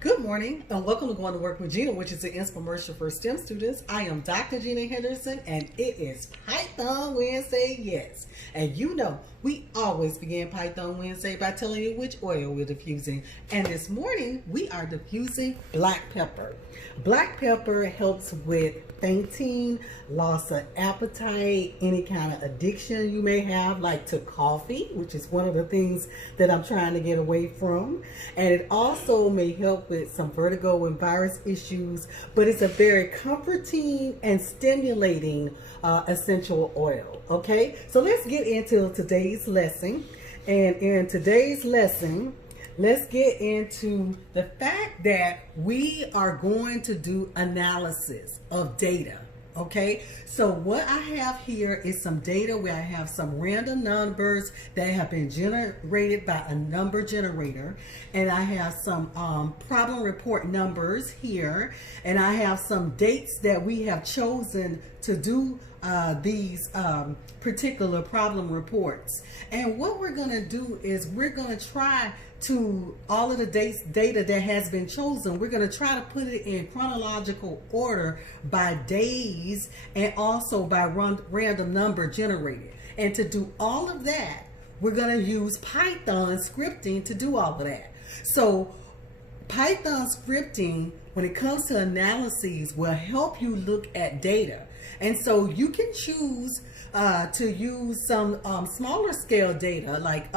Good morning and welcome to Going to Work with Gena, which is an infomercial for STEM students. I am Dr. Gena Henderson and it is Python Wednesday, yes. And you know, we always begin Python Wednesday by telling you which oil we're diffusing. And this morning, we are diffusing black pepper. Black pepper helps with fainting, loss of appetite, any kind of addiction you may have, like to coffee, which is one of the things that I'm trying to get away from. And it also may help with some vertigo and virus issues, but it's a very comforting and stimulating essential oil. Okay, so let's get into today's lesson. And in today's lesson, let's get into the fact that we are going to do analysis of data. Okay, so what I have here is some data where I have some random numbers that have been generated by a number generator, and I have some problem report numbers here, and I have some dates that we have chosen to do these particular problem reports. And what we're going to do is we're going to try to all of the data that has been chosen, we're going to try to put it in chronological order by days and also by random number generated. And to do all of that, we're going to use Python scripting to do all of that. So Python scripting, when it comes to analyses, will help you look at data. And so you can choose to use some smaller scale data, like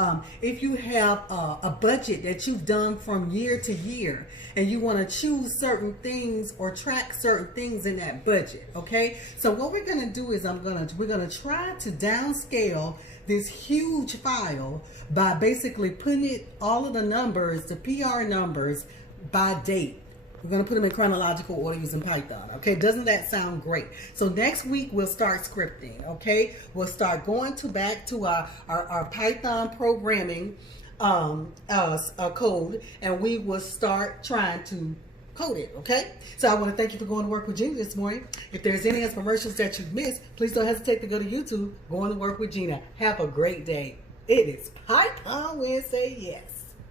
if you have a budget that you've done from year to year and you want to choose certain things or track certain things in that budget. Okay, so what we're going to do is we're going to try to downscale this huge file by basically putting it, all of the numbers, the PR numbers, by date. We're going to put them in chronological order using Python. Okay, doesn't that sound great? So next week we'll start scripting. Okay, we'll start going back to our Python programming code, and we will start trying to code it. Okay, so I want to thank you for going to work with Gena this morning. If there's any commercials that you've missed, please don't hesitate to go to YouTube, Going to Work with Gena. Have a great day. It is Python Wednesday, yes.